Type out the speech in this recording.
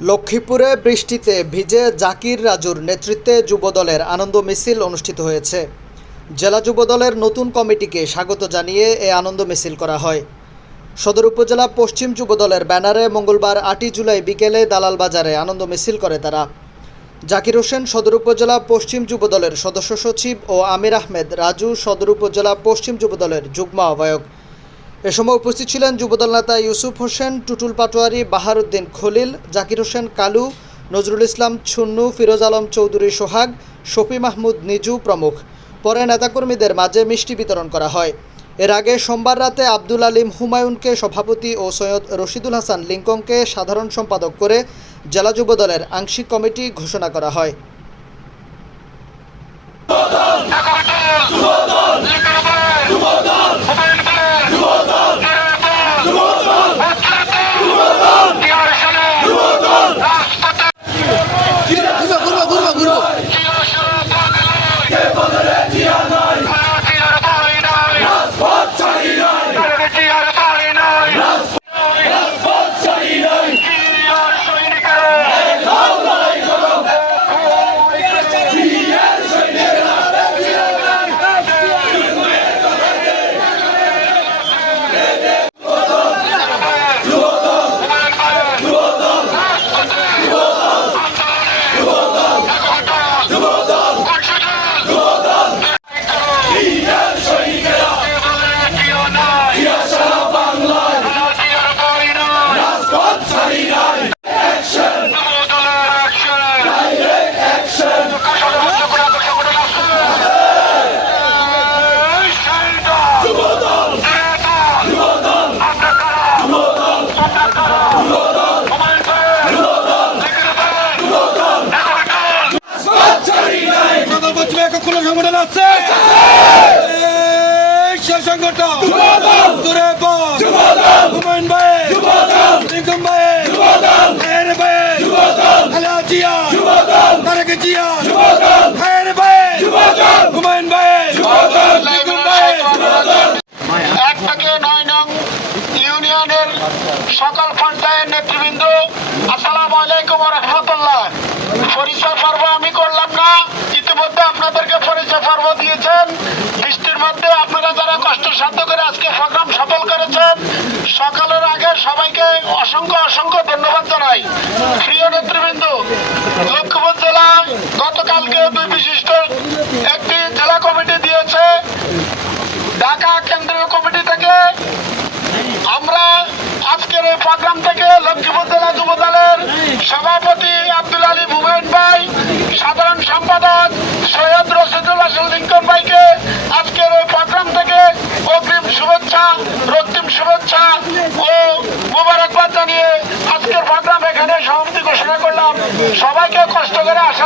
লক্ষ্মীপুরে বৃষ্টিতে ভিজে জাকির রাজুর নেতৃত্বে যুবদলের আনন্দ মিছিল অনুষ্ঠিত হয়েছে। জেলা যুবদলের নতুন কমিটিকে স্বাগত জানিয়ে এ আনন্দ মিছিল করা হয়। সদর উপজেলা পশ্চিম যুবদলের ব্যানারে মঙ্গলবার আটই জুলাই বিকেলে দালাল বাজারে আনন্দ মিছিল করে তারা। জাকির হোসেন সদর উপজেলা পশ্চিম যুবদলের সদস্য সচিব ও আমির আহমেদ রাজু সদর উপজেলা পশ্চিম যুবদলের যুগ্ম আহ্বায়ক। এ সময় উপস্থিত ছিলেন যুবদল নেতা ইউসুফ হোসেন, টুটুল পাটোয়ারি, বাহারুদ্দিন খলিল, জাকির হোসেন কালু, নজরুল ইসলাম ছুন্নু, ফিরোজ আলম চৌধুরী সোহাগ, শফি মাহমুদ নিজু প্রমুখ। পরে নেতাকর্মীদের মাঝে মিষ্টি বিতরণ করা হয়। এর আগে সোমবার রাতে আব্দুল আলিম হুমায়ুনকে সভাপতি ও সৈয়দ রশিদুল হাসান লিঙ্কনকে সাধারণ সম্পাদক করে জেলা যুবদলের আংশিক কমিটি ঘোষণা করা হয়। ঘুরবো ঘুরবো ঘুরবো ঘুরবো সকল পশ্চিমে এক কোনো সংগঠন আছে? এই সে সংগঠন। দূরে হুমায়ুন ভাই লিঙ্কন ভাই খায়ের ভাই খালেদা জিয়া। তারেক জিয়া। খায়ের ভাই হুমায়ুন ভাই লিঙ্কন ভাই এক থেকে নয় নং ইউনিয়নের সকল পর্যায়ের নেতৃবৃন্দ আসসালামু আলাইকুম রহমতুল্লাহ। পরিচয় পর্ব আমি করলাম না ইতিমধ্যে আপনাদেরকে পর্ব দিয়েছেন। বৃষ্টির মধ্যে আপনারা যারা কষ্ট সাধ্য করে আজকে প্রোগ্রাম সফল করেছেন, সকালের আগে সবাইকে অসংখ্য অসংখ্য ধন্যবাদ জানাই। প্রিয় নেতৃবৃন্দ, লক্ষ্মীপুর জেলা গতকালকে দুই বিশিষ্ট একটি জেলা কমিটি দিয়েছে। ঢাকা কেন্দ্রীয় কমিটি থেকে আমরা আজকের এই প্রোগ্রাম থেকে লক্ষ্মীপুর জেলা যুব দলের সভাপতি আব্দুল আলী হুমায়ুন ভাই সাধারণ সম্পাদক সৈয়দ রশিদুল হাসান লিঙ্কন ভাইকে আজকের এই প্রোগ্রাম থেকে অগ্রিম শুভেচ্ছা রক্তিম শুভেচ্ছা ও সমাপ্তি ঘোষণা করলাম। সবাইকে কষ্ট করে আসা